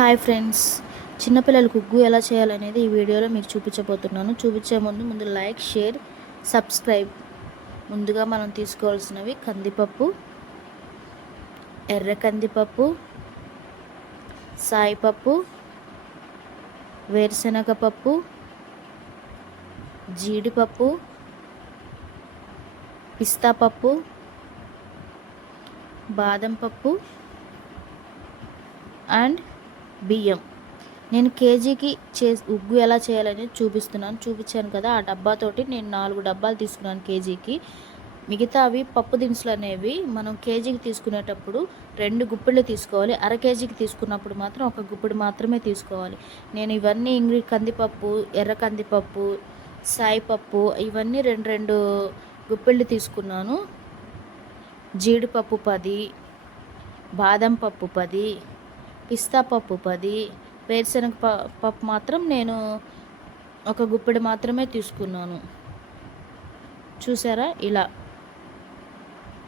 Hi friends, చిన్నపిల్లలకు ఉగ్గు ఎలా చేయాలనేది ఈ వీడియోలో మీకు చూపించబోతున్నాను. చూపించే ముందు లైక్, షేర్, సబ్స్క్రైబ్. ముందుగా మనం తీసుకోవాల్సినవి కందిపప్పు, ఎర్ర కందిపప్పు, సాయిపప్పు, వేరుశనగ పప్పు, జీడిపప్పు, పిస్తా పప్పు, బాదం పప్పు అండ్ బియ్యం. నేను కేజీకి ఉగ్గు ఎలా చేయాలనేది చూపించాను కదా. ఆ డబ్బాతోటి నేను 4 డబ్బాలు తీసుకున్నాను కేజీకి. మిగతా అవి పప్పు దినుసులు అనేవి మనం కేజీకి తీసుకునేటప్పుడు 2 గుప్పిళ్ళు తీసుకోవాలి. అర కేజీకి తీసుకున్నప్పుడు మాత్రం 1 గుప్పిడి మాత్రమే తీసుకోవాలి. నేను ఇవన్నీ కందిపప్పు, ఎర్ర కందిపప్పు, సాయిపప్పు ఇవన్నీ 2 గుప్పిళ్ళు తీసుకున్నాను. జీడిపప్పు 10, బాదం పప్పు 10, పిస్తా పప్పు 10, వేరుశనగ పప్పు మాత్రం నేను 1 గుప్పెడు మాత్రమే తీసుకున్నాను. చూసారా,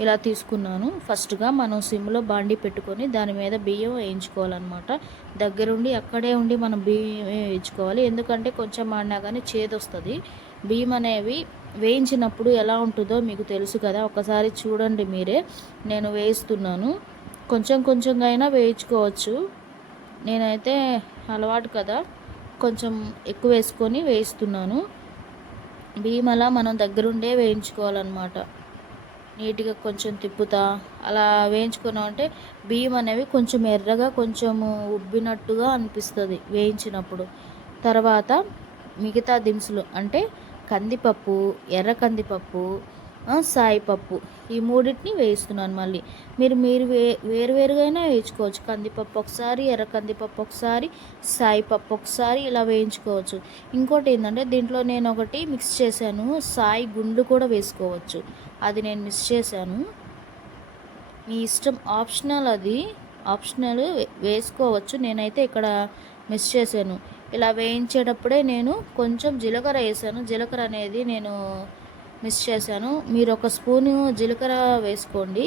ఇలా తీసుకున్నాను. ఫస్ట్గా మనం సిమ్లో బాండి పెట్టుకొని దాని మీద బియ్యం వేయించుకోవాలన్నమాట. దగ్గరుండి అక్కడే ఉండి మనం బియ్యం వేయించుకోవాలి. ఎందుకంటే కొంచెం మాడినా కానీ చేదు వస్తుంది. బియ్యం అనేవి వేయించినప్పుడు ఎలా ఉంటుందో మీకు తెలుసు కదా, ఒకసారి చూడండి మీరే. నేను వేయిస్తున్నాను. కొంచెంగా అయినా వేయించుకోవచ్చు. నేనైతే అలవాటు కదా, కొంచెం ఎక్కువ వేసుకొని వేయిస్తున్నాను. బియ్యం అలా మనం దగ్గరుండే వేయించుకోవాలన్నమాట. నీట్గా కొంచెం తిప్పుతా అలా వేయించుకున్నామంటే బియ్యం అనేవి కొంచెం ఎర్రగా కొంచెం ఉబ్బినట్టుగా అనిపిస్తుంది వేయించినప్పుడు. తర్వాత మిగతా దినుసులు అంటే కందిపప్పు, ఎర్ర కందిపప్పు, సాయిపప్పు ఈ మూడింటిని వేయిస్తున్నాను. మళ్ళీ మీరు వేరువేరుగా వేయించుకోవచ్చు. కందిపప్పు ఒకసారి, ఎర్ర కందిపప్పు ఒకసారి, సాయిపప్పు ఒకసారి ఇలా వేయించుకోవచ్చు. ఇంకోటి ఏంటంటే దీంట్లో నేను ఒకటి మిక్స్ చేశాను, సాయి గుండు కూడా వేసుకోవచ్చు. అది నేను మిక్స్ చేశాను. మీ ఇష్టం, ఆప్షనల్, అది ఆప్షనల్, వేసుకోవచ్చు. నేనైతే ఇక్కడ మిక్స్ చేశాను. ఇలా వేయించేటప్పుడే నేను కొంచెం జీలకర్ర వేసాను. జీలకర్ర అనేది నేను మిక్స్ చేశాను. మీరు 1 స్పూను జీలకర్ర వేసుకోండి.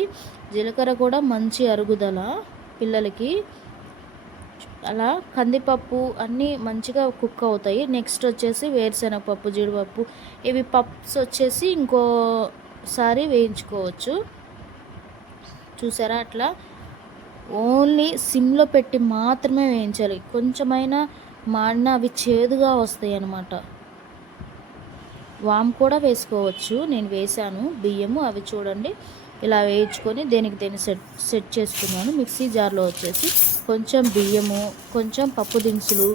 జీలకర్ర కూడా మంచి అరుగుదల పిల్లలకి. అలా కందిపప్పు అన్నీ మంచిగా కుక్ అవుతాయి. నెక్స్ట్ వచ్చేసి వేరుశనగపప్పు, జీడిపప్పు ఇవి పప్స్ వచ్చేసి ఇంకోసారి వేయించుకోవచ్చు. చూసారా, అట్లా ఓన్లీ సిమ్లో పెట్టి మాత్రమే వేయించాలి. కొంచెమైనా మాడినా అవి చేదుగా వస్తాయి అన్నమాట. వామ్ కూడా వేసుకోవచ్చు. నేను వేసాను బియ్యము. అవి చూడండి ఇలా వేయించుకొని దేనికి సెట్ చేసుకున్నాను. మిక్సీ జార్లో వచ్చేసి కొంచెం బియ్యము, కొంచెం పప్పు దినుసులు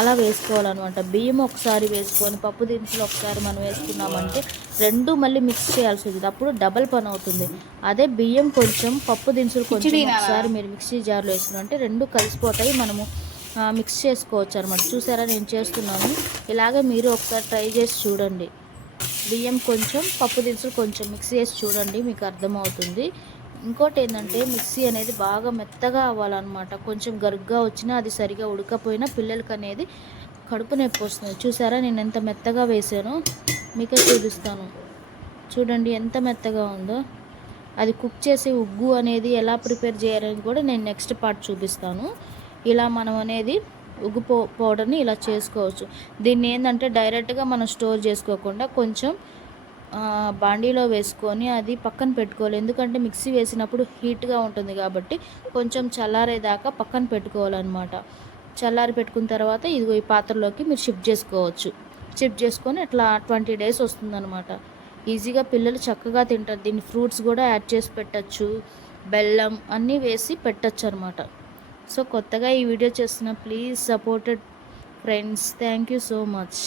అలా వేసుకోవాలన్నమాట. బియ్యం ఒకసారి వేసుకొని పప్పు దినుసులు ఒకసారి మనం వేసుకున్నామంటే 2 మళ్ళీ మిక్స్ చేయాల్సి ఉంటుంది. అప్పుడు డబల్ పని అవుతుంది. అదే బియ్యం కొంచెం, పప్పు దినుసులు కొంచెం ఒకసారి మీరు మిక్సీ జార్లో వేసుకున్నామంటే 2 కలిసిపోతాయి. మనము మిక్స్ చేసుకోవచ్చు అనమాట. చూసారా, నేను చేస్తున్నాను. ఇలాగే మీరు ఒకసారి ట్రై చేసి చూడండి. బియ్యం కొంచెం, పప్పు దినుసులు కొంచెం మిక్స్ చేసి చూడండి, మీకు అర్థమవుతుంది. ఇంకోటి ఏంటంటే మిక్సీ అనేది బాగా మెత్తగా అవ్వాలన్నమాట. కొంచెం గరుగ్గా వచ్చినా, అది సరిగా ఉడకపోయినా పిల్లలకి అనేది కడుపు నొప్పి వస్తుంది. చూసారా, నేను ఎంత మెత్తగా వేసానో మీకే చూపిస్తాను. చూడండి ఎంత మెత్తగా ఉందో. అది కుక్ చేసి ఉగ్గు అనేది ఎలా ప్రిపేర్ చేయాలని కూడా నేను నెక్స్ట్ పార్ట్ చూపిస్తాను. ఇలా మనం అనేది ఉగ్గు పౌడర్ని ఇలా చేసుకోవచ్చు. దీన్ని ఏంటంటే డైరెక్ట్గా మనం స్టోర్ చేసుకోకుండా కొంచెం బాండీలో వేసుకొని అది పక్కన పెట్టుకోవాలి. ఎందుకంటే మిక్సీ వేసినప్పుడు హీట్గా ఉంటుంది కాబట్టి కొంచెం చల్లారేదాకా పక్కన పెట్టుకోవాలన్నమాట. చల్లారి పెట్టుకున్న తర్వాత ఇదిగో ఈ పాత్రలోకి మీరు షిఫ్ట్ చేసుకోవచ్చు. షిఫ్ట్ చేసుకొని అట్లా 20 డేస్ వస్తుందన్నమాట. ఈజీగా పిల్లలు చక్కగా తింటారు. దీన్ని ఫ్రూట్స్ కూడా యాడ్ చేసి పెట్టచ్చు, బెల్లం అన్నీ వేసి పెట్టచ్చు అనమాట. సో కొత్తగా ఈ వీడియో చేస్తున్న please supported friends. Thank you so much.